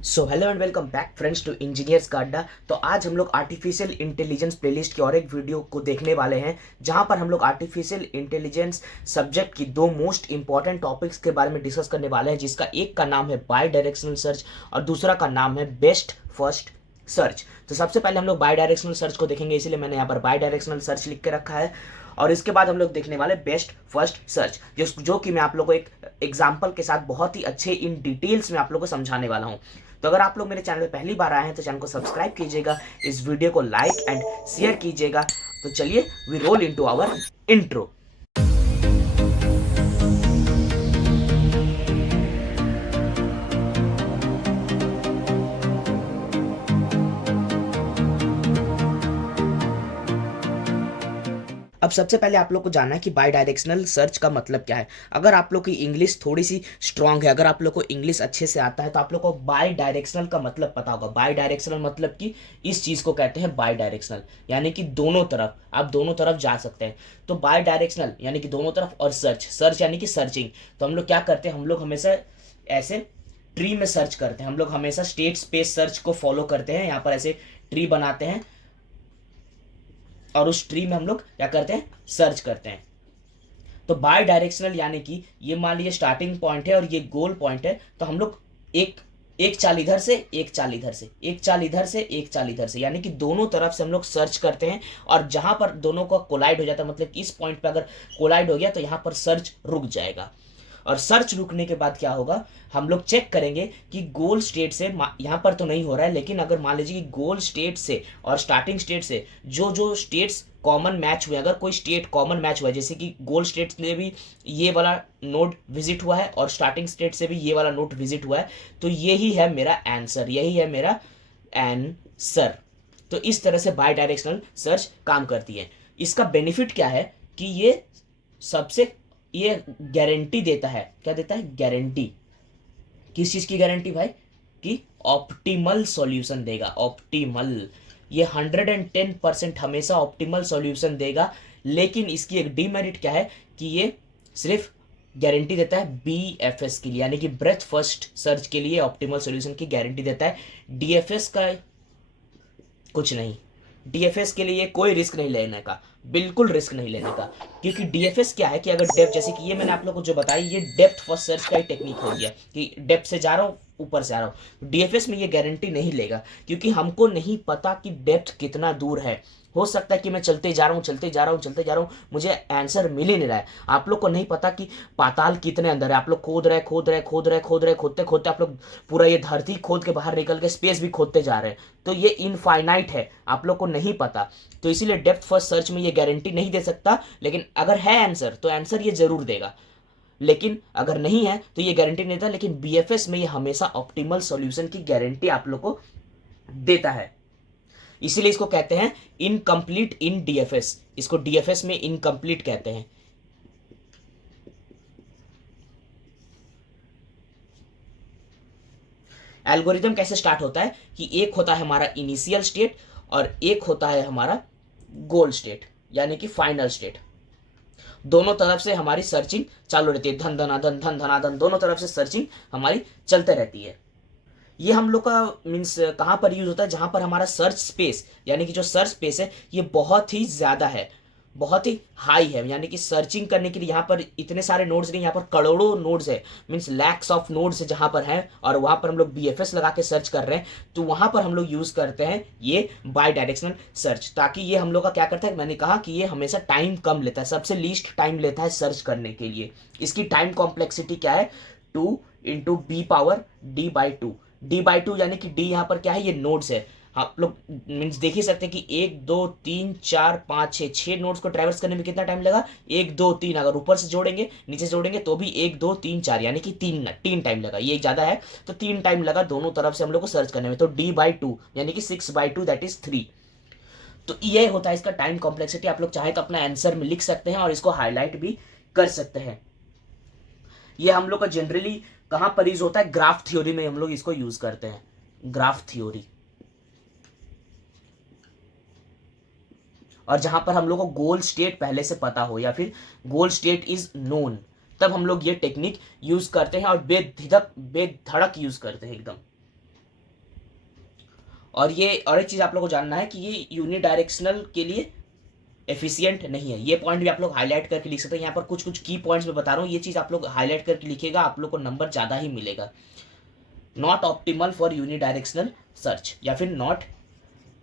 So hello and welcome back friends to engineers का अड्डा। तो आज हम लोग आर्टिफिशियल इंटेलिजेंस प्लेलिस्ट की और एक वीडियो को देखने वाले हैं, जहां पर हम लोग आर्टिफिशियल इंटेलिजेंस सब्जेक्ट की दो मोस्ट इंपॉर्टेंट टॉपिक्स के बारे में डिस्कस करने वाले हैं, जिसका एक का नाम है बाय डायरेक्शनल सर्च और दूसरा का नाम है बेस्ट फर्स्ट सर्च। तो सबसे पहले हम लोग बाय डायरेक्शनल सर्च को देखेंगे, इसलिए मैंने यहाँ पर बाय डायरेक्शनल सर्च लिख के रखा है। और इसके बाद हम लोग देखने वाले बेस्ट फर्स्ट सर्च, जो कि मैं आप लोगों को एक एग्जांपल के साथ बहुत ही अच्छे इन डिटेल्स में आप लोगों को समझाने वाला हूं। तो अगर आप लोग मेरे चैनल पे पहली बार आए हैं तो चैनल को सब्सक्राइब कीजिएगा, इस वीडियो को लाइक एंड शेयर कीजिएगा। तो चलिए we roll into our intro. अब सबसे पहले आप लोग को जानना है कि बाई डायरेक्शनल सर्च का मतलब क्या है। अगर आप लोग की इंग्लिश थोड़ी सी स्ट्रांग है, अगर आप लोग को इंग्लिश अच्छे से आता है, तो आप लोग को बाई डायरेक्शनल का मतलब पता होगा। बाई डायरेक्शनल मतलब कि इस चीज़ को कहते हैं बाई डायरेक्शनल, यानी कि दोनों तरफ, आप दोनों तरफ जा सकते हैं। तो बाई डायरेक्शनल यानी कि दोनों तरफ, और सर्च, सर्च यानी कि सर्चिंग। तो हम लोग क्या करते हैं, हम लोग हमेशा ऐसे ट्री में सर्च करते हैं, हम लोग हमेशा स्टेट स्पेस सर्च को फॉलो करते हैं। यहाँ पर ऐसे ट्री बनाते हैं और उस ट्री में हम लोग क्या करते हैं, सर्च करते हैं। तो बाय डायरेक्शनल यानी कि ये मान लीजिए स्टार्टिंग पॉइंट है और ये गोल पॉइंट है, तो हम लोग एक एक चाल इधर से, एक चाल इधर से, एक चाल इधर से, एक चाल इधर से, यानी कि दोनों तरफ से हम लोग सर्च करते हैं। और जहां पर दोनों का कोलाइड हो जाता है, मतलब इस पॉइंट पे अगर कोलाइड हो गया तो यहां पर सर्च रुक जाएगा। और सर्च रुकने के बाद क्या होगा, हम लोग चेक करेंगे कि गोल स्टेट से, यहां पर तो नहीं हो रहा है, लेकिन अगर मान लीजिए कि गोल स्टेट से और स्टार्टिंग स्टेट से जो जो स्टेट्स कॉमन मैच हुए, अगर कोई स्टेट कॉमन मैच हुआ है, जैसे कि गोल स्टेट से भी ये वाला नोड विजिट हुआ है और स्टार्टिंग स्टेट से भी ये वाला नोड विजिट हुआ है, तो यही है मेरा आंसर, यही है मेरा आंसर। तो इस तरह से बाय डायरेक्शनल सर्च काम करती है। इसका बेनिफिट क्या है कि सबसे ये गारंटी देता है, क्या देता है, गारंटी। किस चीज की गारंटी भाई, कि ऑप्टिमल सॉल्यूशन देगा, ऑप्टिमल। ये 110% हमेशा ऑप्टिमल सॉल्यूशन देगा। लेकिन इसकी एक डीमेरिट क्या है कि ये सिर्फ गारंटी देता है बीएफएस के लिए, यानी कि ब्रेथ फर्स्ट सर्च के लिए ऑप्टिमल सॉल्यूशन की गारंटी देता है। डीएफएस का कुछ नहीं, डीएफएस के लिए कोई रिस्क नहीं लेने का, बिल्कुल रिस्क नहीं लेने का। क्योंकि डीएफएस क्या है कि अगर डेप्थ, जैसे कि ये मैंने आप लोग को जो बताई, ये डेप्थ फर्स्ट सर्च का ही टेक्निक हो गया कि डेप्थ से जा रहा हूँ, ऊपर से आ रहा हूँ। डीएफएस में ये गारंटी नहीं लेगा, क्योंकि हमको नहीं पता कि डेप्थ कितना दूर है। हो सकता है कि मैं चलते जा रहा हूँ, चलते जा रहा हूँ, चलते जा रहा हूँ, मुझे आंसर मिल ही नहीं रहा है। आप लोग को नहीं पता कि पाताल कितने अंदर है। आप लोग खोद रहे, खोद रहे, खोद रहे, खोद रहे, खोदते खोदते आप लोग पूरा ये धरती खोद के बाहर निकल के स्पेस भी खोदते जा रहे हैं। तो ये इनफाइनाइट है, आप लोग को नहीं पता। तो इसीलिए डेप्थ फर्स्ट सर्च में ये गारंटी नहीं दे सकता। लेकिन अगर है आंसर तो आंसर ये जरूर देगा, लेकिन अगर नहीं है तो ये गारंटी नहीं देता। लेकिन बीएफएस में ये हमेशा ऑप्टिमल सॉल्यूशन की गारंटी आप लोग को देता है। इसीलिए इसको कहते हैं इनकम्प्लीट इन डीएफएस, इसको डीएफएस में इनकम्प्लीट कहते हैं। एल्गोरिदम कैसे स्टार्ट होता है कि एक होता है हमारा इनिशियल स्टेट और एक होता है हमारा गोल स्टेट, यानी कि फाइनल स्टेट। दोनों तरफ से हमारी सर्चिंग चालू रहती है, धन धनाधन, धन धनाधन, दोनों तरफ से सर्चिंग हमारी चलते रहती है। ये हम लोग का मीन्स कहाँ पर यूज होता है, जहां पर हमारा सर्च स्पेस, यानी कि जो सर्च स्पेस है ये बहुत ही ज्यादा है, बहुत ही हाई है। यानी कि सर्चिंग करने के लिए यहाँ पर इतने सारे नोड्स नहीं, यहाँ पर करोड़ों नोड्स है, मीन्स लैक्स ऑफ नोड्स है जहां पर है। और वहां पर हम लोग बीएफएस लगा के सर्च कर रहे हैं, तो वहां पर हम लोग यूज करते हैं ये बाय डायरेक्शनल सर्च, ताकि ये हम लोग का क्या करता है, मैंने कहा कि ये हमेशा टाइम कम लेता है, सबसे लीस्ट टाइम लेता है सर्च करने के लिए। इसकी टाइम कॉम्प्लेक्सिटी क्या है, 2 × B⁻D/2। D/2 यानी कि D यहाँ पर क्या है, ये नोड्स है। आप लोग मीन्स देख ही सकते हैं कि 1 2 3 4 5 6 नोड्स को ट्रैवर्स करने में कितना टाइम लगा, 1 2 3। अगर ऊपर से जोड़ेंगे, नीचे से जोड़ेंगे तो भी 1 2 3 4, यानी कि तीन टाइम लगा। ये ज्यादा है तो 3 टाइम लगा दोनों तरफ से हम लोग को सर्च करने में। तो D/2 यानी कि 6/2 दैट इज 3। तो ये होता है इसका टाइम कॉम्प्लेक्सिटी। आप लोग चाहे तो अपना आंसर में लिख सकते हैं और इसको हाईलाइट भी कर सकते हैं। ये हम लोग का जनरली कहां पर यूज होता है, ग्राफ थ्योरी में हम लोग इसको यूज करते हैं, ग्राफ थ्योरी। और जहां पर हम लोग को गोल स्टेट पहले से पता हो या फिर गोल स्टेट इज नोन, तब हम लोग ये टेक्निक यूज करते हैं और बेधड़क यूज करते हैं एकदम। और एक चीज़ आप लोगों को जानना है कि ये यूनिडायरेक्शनल के लिए एफिशिएंट नहीं है। ये पॉइंट भी आप लोग हाईलाइट करके लिख सकते हैं। यहाँ पर कुछ कुछ की पॉइंट्स मैं बता रहा हूँ, ये चीज़ आप लोग हाईलाइट करके लिखिएगा, आप लोग को नंबर ज़्यादा ही मिलेगा। Not optimal for unidirectional search या फिर not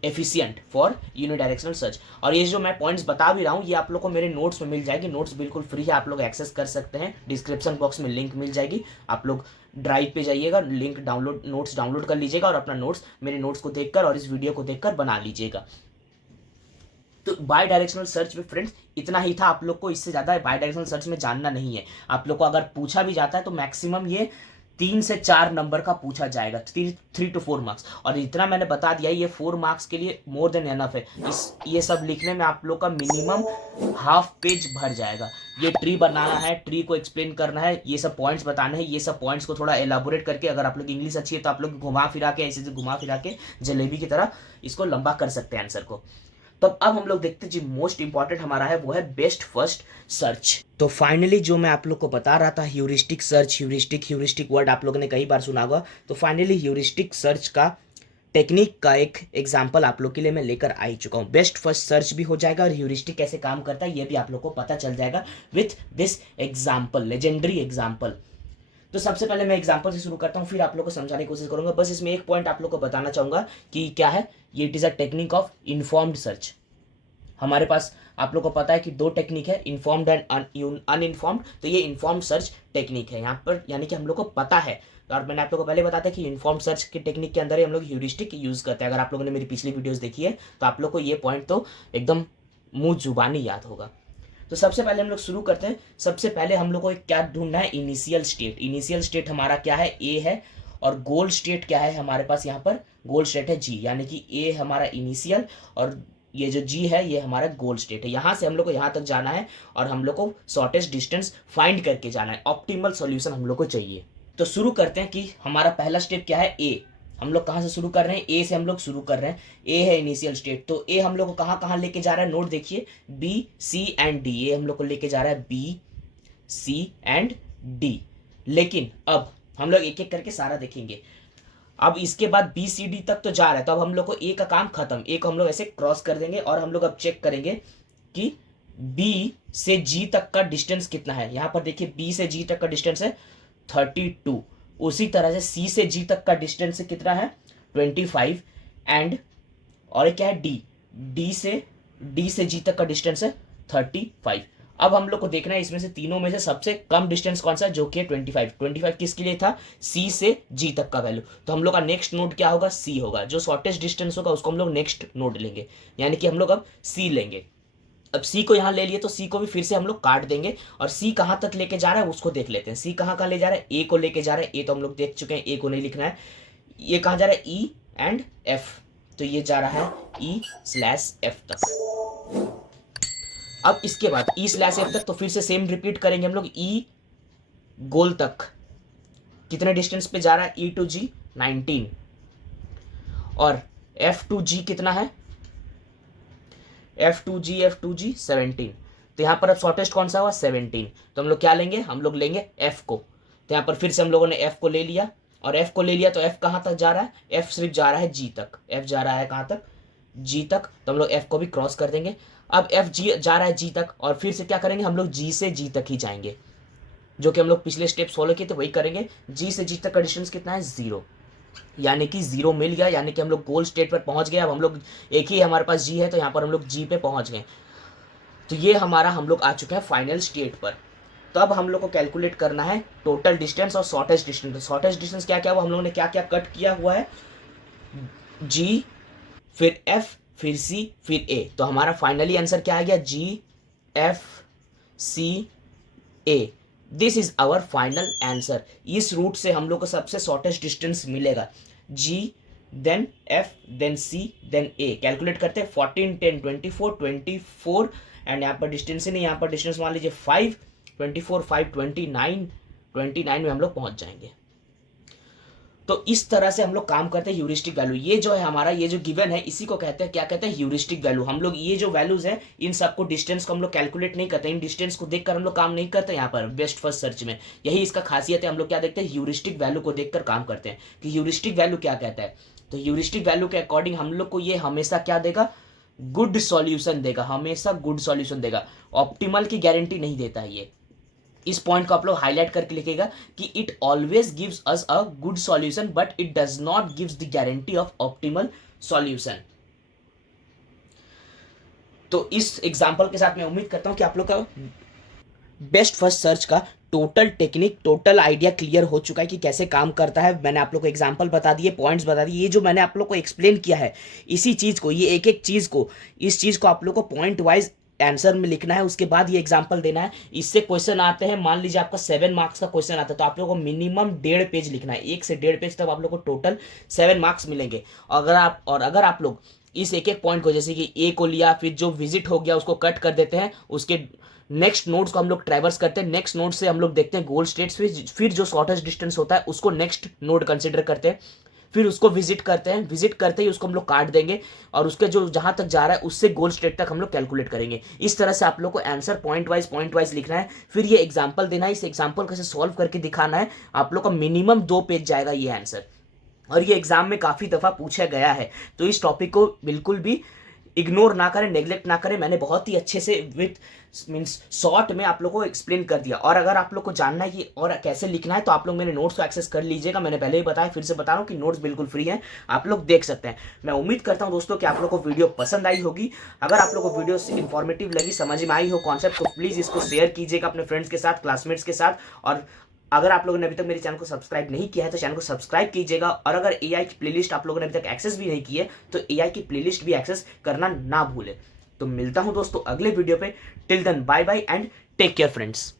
efficient for unidirectional search. और ये जो मैं पॉइंट्स बता भी रहा हूँ ये आप लोग को मेरे नोट्स में मिल जाएगी। नोट्स बिल्कुल फ्री है, आप लोग एक्सेस कर सकते हैं। डिस्क्रिप्शन बॉक्स में लिंक मिल जाएगी, आप लोग ड्राइव पे जाइएगा, लिंक डाउनलोड नोट्स डाउनलोड कर लीजिएगा और अपना नोट्स मेरे नोट्स को देखकर और इस वीडियो को देखकर बना लीजिएगा। तो बाय डायरेक्शनल सर्च में फ्रेंड्स इतना ही था, आप लोग को इससे ज़्यादा बाय डायरेक्शनल सर्च में जानना नहीं है। आप लोग को अगर पूछा भी जाता है तो मैक्सिमम ये 3 से 4 नंबर का पूछा जाएगा, 3 to 4 मार्क्स। और इतना मैंने बता दिया ये 4 मार्क्स के लिए मोर देन एनफ है। ये सब लिखने में आप लोग का मिनिमम हाफ पेज भर जाएगा। ये ट्री बनाना है, ट्री को एक्सप्लेन करना है, ये सब पॉइंट्स बताने हैं, ये सब पॉइंट्स को थोड़ा एलाबोरेट करके, अगर आप लोग इंग्लिश अच्छी है तो आप लोग घुमा फिरा के ऐसे घुमा फिरा के जलेबी की तरह इसको लंबा कर सकते हैं आंसर को। तो अब हम लोग देखते हैं जो मोस्ट इंपॉर्टेंट हमारा है वो है बेस्ट फर्स्ट सर्च। तो फाइनली जो मैं आप लोग को बता रहा था ह्यूरिस्टिक सर्च, ह्यूरिस्टिक वर्ड आप लोगों ने कई बार सुना होगा। तो फाइनली ह्यूरिस्टिक सर्च का टेक्निक का एक एग्जाम्पल आप लोग के लिए मैं लेकर आ चुका हूँ। बेस्ट फर्स्ट सर्च भी हो जाएगा और ह्यूरिस्टिक कैसे काम करता है ये भी आप लोग को पता चल जाएगा with this example, legendary example. तो सबसे पहले मैं एग्जांपल से शुरू करता हूँ, फिर आप लोग को समझाने की कोशिश करूंगा। बस इसमें एक पॉइंट आप लोग को बताना चाहूंगा कि क्या है ये, it is a technique of informed search. हमारे पास आप लोग को पता है कि 2 टेक्निक है, इन्फॉर्म्ड एंड अनइन्फॉर्म्ड। तो ये इन्फॉर्म्ड सर्च टेक्निक है यहाँ पर, यानी कि हम लोग को पता है। और मैंने आप लोग को पहले बताया था कि इन्फॉर्म्ड सर्च की टेक्निक के अंदर ही हम लोग ह्यूरिस्टिक यूज करते हैं। अगर आप लोगों ने मेरी पिछली वीडियोस देखी है तो आप लोग को ये पॉइंट तो एकदम मुंह जुबानी याद होगा। तो सबसे पहले हम लोग शुरू करते हैं। सबसे पहले हम लोग को क्या ढूंढना है, इनिशियल स्टेट। इनिशियल स्टेट हमारा क्या है, ए है, और गोल स्टेट क्या है हमारे पास, यहाँ पर गोल स्टेट है जी, यानी कि ए हमारा इनिशियल और ये जो जी है ये हमारा गोल स्टेट है। यहाँ से हम लोग को यहाँ तक जाना है और हम लोग को शॉर्टेस्ट डिस्टेंस फाइंड करके जाना है, ऑप्टिमल सॉल्यूशन हम लोग को चाहिए। तो शुरू करते हैं कि हमारा पहला स्टेप क्या है, ए। हम लोग कहाँ से शुरू कर रहे हैं, ए से हम लोग शुरू कर रहे हैं। ए है इनिशियल स्टेट, तो ए हम लोग को कहाँ कहाँ लेके जा रहा है, नोट देखिए, बी सी एंड डी। ए हम लोग को लेके जा रहा है बी सी एंड डी। लेकिन अब हम लोग एक एक करके सारा देखेंगे। अब इसके बाद बी सी डी तक तो जा रहा है, तो अब हम लोग को ए का काम खत्म। ए को हम लोग ऐसे क्रॉस कर देंगे और हम लोग अब चेक करेंगे कि बी से जी तक का डिस्टेंस कितना है। यहाँ पर देखिए बी से जी तक का डिस्टेंस है 32। उसी तरह से सी से जी तक का डिस्टेंस कितना है 25 एंड और क्या है डी से जी तक का डिस्टेंस है 35। अब हम लोग को देखना है इसमें से तीनों में से सबसे कम डिस्टेंस कौन सा है, जो कि 25 किसके लिए था, सी से जी तक का वैल्यू। तो हम लोग का नेक्स्ट नोड क्या होगा, सी होगा। जो शॉर्टेस्ट डिस्टेंस होगा उसको हम लोग नेक्स्ट नोड लेंगे, यानी कि हम लोग अब सी लेंगे। अब सी को यहाँ ले लिए तो सी को भी फिर से हम लोग काट देंगे और सी कहाँ तक लेके जा रहा है उसको देख लेते हैं। सी कहाँ ले जा रहा है, ए को लेके जा रहा है। ए तो हम लोग देख चुके हैं, ए को नहीं लिखना है। ये कहाँ जा रहा है, ई एंड एफ, तो ये जा रहा है E/F तक। अब इसके बाद E/F तक तो फिर से सेम रिपीट करेंगे हम लोग। ई गोल तक कितने डिस्टेंस पे जा रहा है, E to G 19 और F to G कितना है, F to G 17। तो यहाँ पर अब शॉर्टेस्ट कौन सा हुआ 17, तो हम लोग क्या लेंगे, हम लोग लेंगे F को। तो यहाँ पर फिर से हम लोगों ने F को ले लिया और F को ले लिया तो F कहाँ तक जा रहा है, F सिर्फ जा रहा है G तक। F जा रहा है कहाँ तक, G तक, तो हम लोग F को भी क्रॉस कर देंगे। अब F G जा रहा है G तक और फिर से क्या करेंगे, हम लोग G से G तक ही जाएंगे, जो कि हम लोग पिछले स्टेप्स फॉलो किए थे वही करेंगे। G से G तक का डिस्टेंस कितना है 0, यानी कि 0 मिल गया, यानी कि हम लोग गोल स्टेट पर पहुंच गए। अब हम लोग एक ही हमारे पास G है तो यहाँ पर हम लोग G पे पहुंच गए। तो ये हमारा हम लोग आ चुके हैं फाइनल स्टेट पर। तो अब हम लोग को कैलकुलेट करना है टोटल डिस्टेंस और शॉर्टेस्ट डिस्टेंस। शॉर्टेस्ट डिस्टेंस क्या क्या हुआ, हम लोगों ने क्या क्या कट किया हुआ है, G फिर F फिर C फिर A। तो हमारा फाइनली आंसर क्या आ गया, GFCA। This is our final answer. इस रूट से हम लोग को सबसे शॉर्टेस्ट डिस्टेंस मिलेगा, G then F then C then A। Calculate करते हैं 14 10 24 एंड यहाँ पर डिस्टेंस ही नहीं, यहाँ पर डिस्टेंस मान लीजिए 5 24 5 29 में हम लोग पहुंच जाएंगे। तो इस तरह से हम लोग काम करते हैं ह्यूरिस्टिक वैल्यू। ये जो है हमारा, ये जो गिवन है इसी को कहते हैं, क्या कहते हैं, ह्यूरिस्टिक वैल्यू। हम लोग ये जो वैल्यूज हैं इन सबको, डिस्टेंस को हम लोग कैलकुलेट नहीं करते, इन डिस्टेंस को देखकर हम लोग काम नहीं करते। यहाँ पर बेस्ट फर्स्ट सर्च में यही इसका खासियत है। हम लोग क्या देखते हैं, ह्यूरिस्टिक वैल्यू को देखकर काम करते हैं कि ह्यूरिस्टिक वैल्यू क्या कहता है। तो ह्यूरिस्टिक वैल्यू के अकॉर्डिंग हम लोग को ये हमेशा क्या देगा, गुड सॉल्यूशन देगा, हमेशा गुड सॉल्यूशन देगा, ऑप्टिमल की गारंटी नहीं देता है ये। इस पॉइंट को आप लोग हाईलाइट करके लिखिएगा कि it always gives us a good solution but it does not gives the guarantee of optimal solution. तो इस एग्जांपल के साथ मैं उम्मीद करता हूं कि आप लोग का बेस्ट फर्स्ट सर्च का total technique, total idea clear हो चुका है कि कैसे काम करता है। मैंने आप लोग को एग्जांपल बता दिए, पॉइंट्स बता दिए, ये जो मैंने आप लोग को एक्सप्लेन किया है, इसी चीज़ को, ये एक एक चीज़ को, इस चीज़ को आप लोग को पॉइंट वाइज आंसर में लिखना है, उसके बाद ये एग्जांपल देना है। इससे क्वेश्चन आते हैं, मान लीजिए आपका 7 मार्क्स का क्वेश्चन आता है तो आप लोगों को मिनिमम 1.5 पेज लिखना है, 1 से 1.5 पेज तक आप लोग को टोटल 7 मार्क्स मिलेंगे। अगर आप लोग इस एक एक पॉइंट को, जैसे कि ए को लिया, फिर जो विजिट हो गया उसको कट कर देते हैं, उसके नेक्स्ट नोड्स को हम लोग ट्रैवर्स करते हैं, नेक्स्ट नोड से हम लोग देखते हैं गोल स्टेट्स, फिर जो शॉर्टेस्ट डिस्टेंस होता है उसको नेक्स्ट नोड कंसिडर करते हैं, फिर उसको विजिट करते हैं, विजिट करते ही उसको हम लोग काट देंगे और उसके जो जहां तक जा रहा है उससे गोल स्टेट तक हम लोग कैलकुलेट करेंगे। इस तरह से आप लोग को आंसर पॉइंट वाइज लिखना है, फिर ये एग्जाम्पल देना है, इस एग्जाम्पल कैसे सॉल्व करके दिखाना है। आप लोग का मिनिमम 2 पेज जाएगा ये आंसर, और ये एग्जाम में काफ़ी दफ़ा पूछा गया है। तो इस टॉपिक को बिल्कुल भी इग्नोर ना करें, नेग्लेक्ट ना करें। मैंने बहुत ही अच्छे से विथ मीन्स शॉर्ट में आप लोगों को एक्सप्लेन कर दिया। और अगर आप लोग को जानना है कि और कैसे लिखना है तो आप लोग मेरे नोट्स को एक्सेस कर लीजिएगा। मैंने पहले ही बताया, फिर से बता रहा हूँ कि नोट्स बिल्कुल फ्री हैं, आप लोग देख सकते हैं। मैं उम्मीद करता हूँ दोस्तों कि आप लोग को वीडियो पसंद आई होगी। अगर आप लोग को वीडियो इन्फॉर्मेटिव लगी, समझ में आई हो कॉन्सेप्ट, तो प्लीज़ इसको शेयर कीजिएगा अपने फ्रेंड्स के साथ, क्लासमेट्स के साथ। और अगर आप लोगों ने अभी तक मेरे चैनल को सब्सक्राइब नहीं किया है तो चैनल को सब्सक्राइब कीजिएगा। और अगर एआई की प्लेलिस्ट आप लोगों ने अभी तक एक्सेस भी नहीं की है तो एआई की प्लेलिस्ट भी एक्सेस करना ना भूलें। तो मिलता हूं दोस्तों अगले वीडियो पे। Till then bye bye and take care friends.